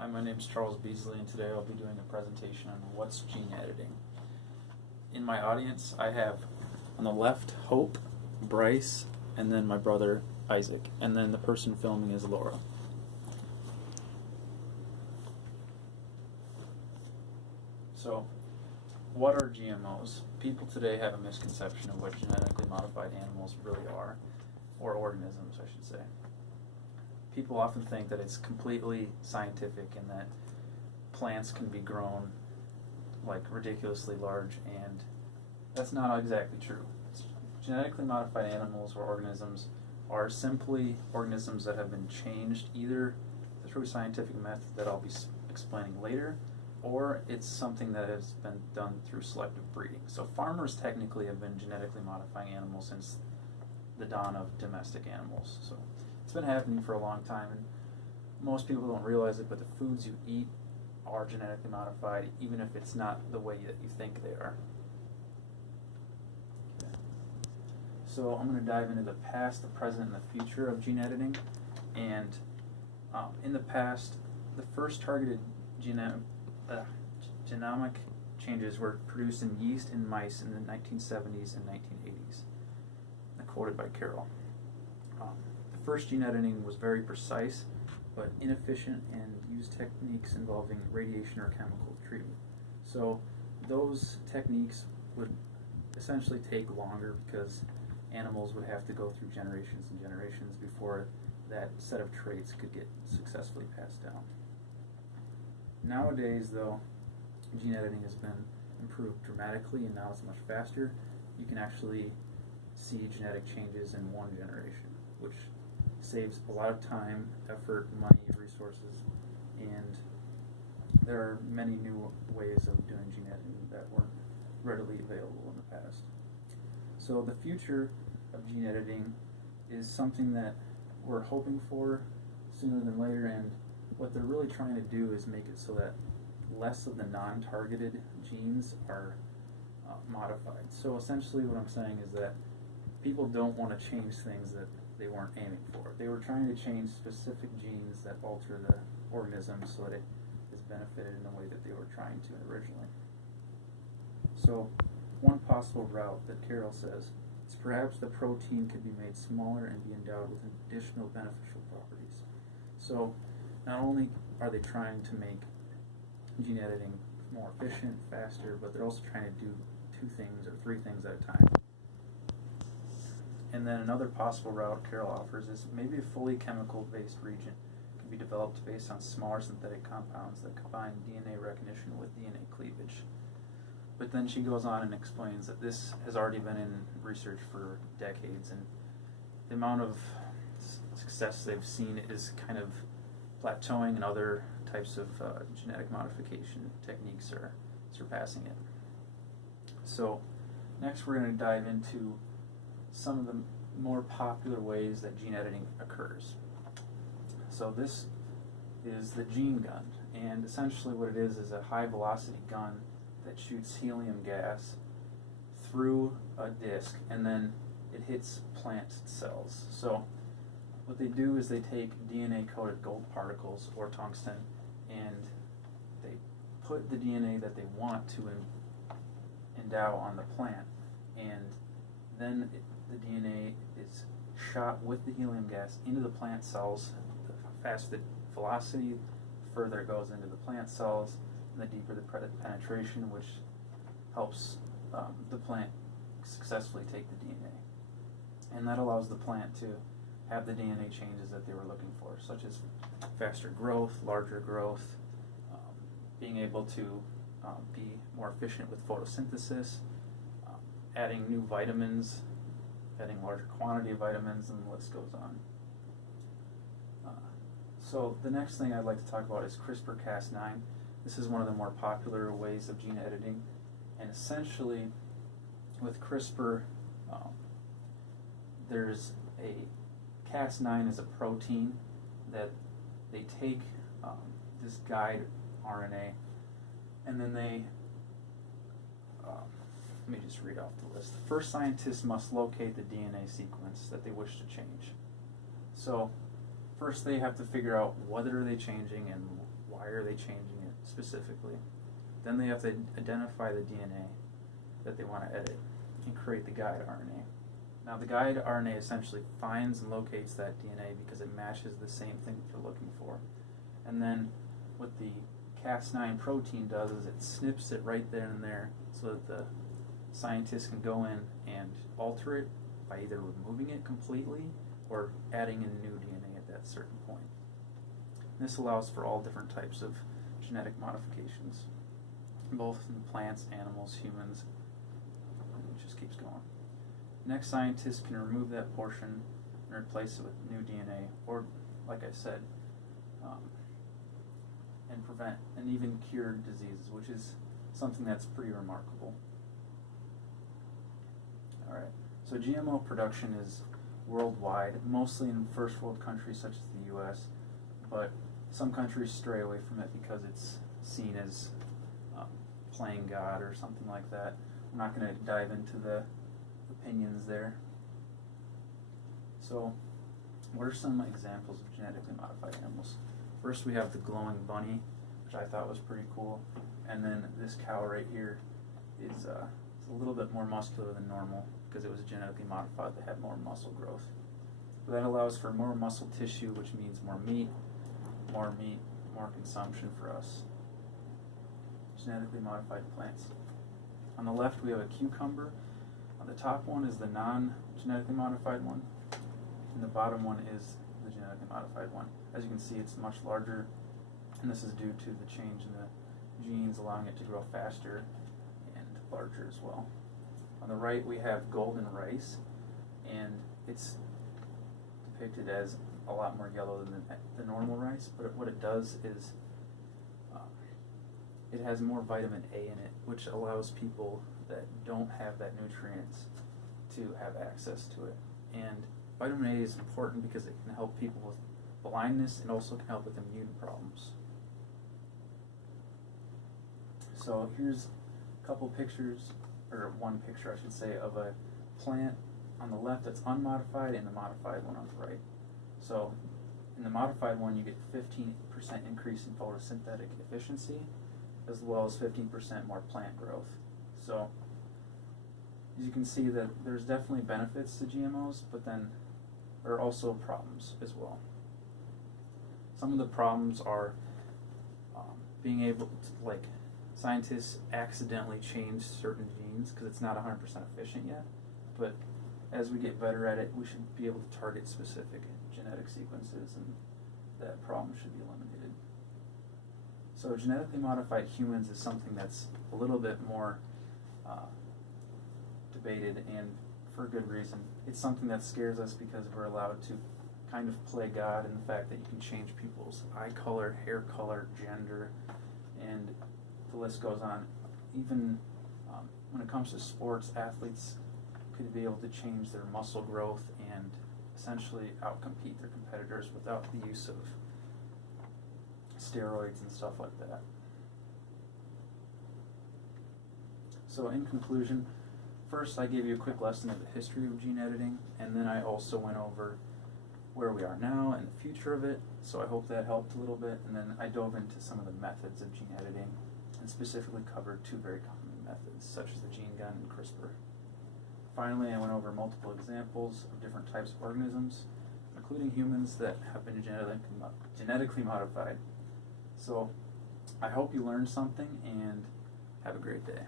Hi, my name is Charles Beasley, and today I'll be doing a presentation on what's gene editing. In my audience, I have on the left Hope, Bryce, and then my brother Isaac, and then the person filming is Laura. So, what are GMOs? People today have a misconception of what genetically modified animals really are, or organisms, I should say. People often think that it's completely scientific and that plants can be grown like ridiculously large, and that's not exactly true. Genetically modified animals or organisms are simply organisms that have been changed either through a scientific method that I'll be explaining later, or it's something that has been done through selective breeding. So farmers technically have been genetically modifying animals since the dawn of domestic animals. So it's been happening for a long time, and most people don't realize it, but the foods you eat are genetically modified, even if it's not the way that you think they are. Okay. So I'm going to dive into the past, the present, and the future of gene editing. And in the past, the first targeted genomic changes were produced in yeast and mice in the 1970s and 1980s, quoted by Carroll. The first gene editing was very precise, but inefficient and used techniques involving radiation or chemical treatment. So those techniques would essentially take longer because animals would have to go through generations and generations before that set of traits could get successfully passed down. Nowadays, though, gene editing has been improved dramatically, and now it's much faster. You can actually see genetic changes in one generation, which saves a lot of time, effort, money, resources, and there are many new ways of doing gene editing that weren't readily available in the past. So the future of gene editing is something that we're hoping for sooner than later, and what they're really trying to do is make it so that less of the non-targeted genes are modified. So essentially what I'm saying is that people don't want to change things that they weren't aiming for. They were trying to change specific genes that alter the organism so that it is benefited in the way that they were trying to originally. So one possible route that Carroll says is perhaps the protein could be made smaller and be endowed with additional beneficial properties. So not only are they trying to make gene editing more efficient, faster, but they're also trying to do 2 things or 3 things at a time. And then another possible route Carroll offers is maybe a fully chemical-based region can be developed based on smaller synthetic compounds that combine DNA recognition with DNA cleavage. But then she goes on and explains that this has already been in research for decades, and the amount of success they've seen is kind of plateauing, and other types of genetic modification techniques are surpassing it. So next we're going to dive into some of the more popular ways that gene editing occurs. So this is the gene gun, and essentially what it is a high velocity gun that shoots helium gas through a disc, and then it hits plant cells. So what they do is they take DNA coated gold particles or tungsten, and they put the DNA that they want to endow on the plant, and then the DNA is shot with the helium gas into the plant cells. The faster the velocity, the further it goes into the plant cells, and the deeper the penetration, which helps the plant successfully take the DNA. And that allows the plant to have the DNA changes that they were looking for, such as faster growth, larger growth, being able to be more efficient with photosynthesis, adding new vitamins, adding larger quantity of vitamins, and the list goes on. So the next thing I'd like to talk about is CRISPR-Cas9. This is one of the more popular ways of gene editing, and essentially with CRISPR, there's a Cas9 is a protein that they take this guide RNA, and then they let me just read off the list. First, scientists must locate the DNA sequence that they wish to change. So first they have to figure out what are they changing and why why are they changing it specifically? Then they have to identify the DNA that they want to edit and create the guide RNA. Now the guide RNA essentially finds and locates that DNA because it matches the same thing that you're looking for. And then what the Cas9 protein does is it snips it right there and there so that the scientists can go in and alter it by either removing it completely or adding in new DNA at that certain point. And this allows for all different types of genetic modifications, both in plants, animals, humans, and it just keeps going. Next, scientists can remove that portion and replace it with new DNA, or, like I said, and prevent and even cure diseases, which is something that's pretty remarkable. Alright, so GMO production is worldwide, mostly in first world countries such as the US, but some countries stray away from it because it's seen as playing God or something like that. I'm not going to dive into the opinions there. So, what are some examples of genetically modified animals? First, we have the glowing bunny, which I thought was pretty cool, and then this cow right here is a little bit more muscular than normal because it was genetically modified to have more muscle growth. So that allows for more muscle tissue, which means more meat, more consumption for us. Genetically modified plants. On the left, we have a cucumber. On the top one is the non-genetically modified one, and the bottom one is the genetically modified one. As you can see, it's much larger, and this is due to the change in the genes allowing it to grow faster and larger as well. On the right, we have golden rice, and it's depicted as a lot more yellow than the normal rice, but what it does is it has more vitamin A in it, which allows people that don't have that nutrients to have access to it. And vitamin A is important because it can help people with blindness and also can help with immune problems. So here's a couple pictures, or one picture I should say, of a plant on the left that's unmodified and the modified one on the right. So in the modified one you get 15% increase in photosynthetic efficiency as well as 15% more plant growth. So as you can see that there's definitely benefits to GMOs, but then there are also problems as well. Some of the problems are being able to, like, scientists accidentally change certain genes because it's not 100% efficient yet, but as we get better at it, we should be able to target specific genetic sequences, and that problem should be eliminated. So genetically modified humans is something that's a little bit more debated, and for good reason. It's something that scares us because we're allowed to kind of play God in the fact that you can change people's eye color, hair color, gender, and the list goes on. Even when it comes to sports, athletes could be able to change their muscle growth and essentially outcompete their competitors without the use of steroids and stuff like that. So in conclusion, first I gave you a quick lesson of the history of gene editing, and then I also went over where we are now and the future of it, so I hope that helped a little bit, and then I dove into some of the methods of gene editing and specifically covered two very common methods, such as the gene gun and CRISPR. Finally, I went over multiple examples of different types of organisms, including humans that have been genetically modified. So I hope you learned something, and have a great day.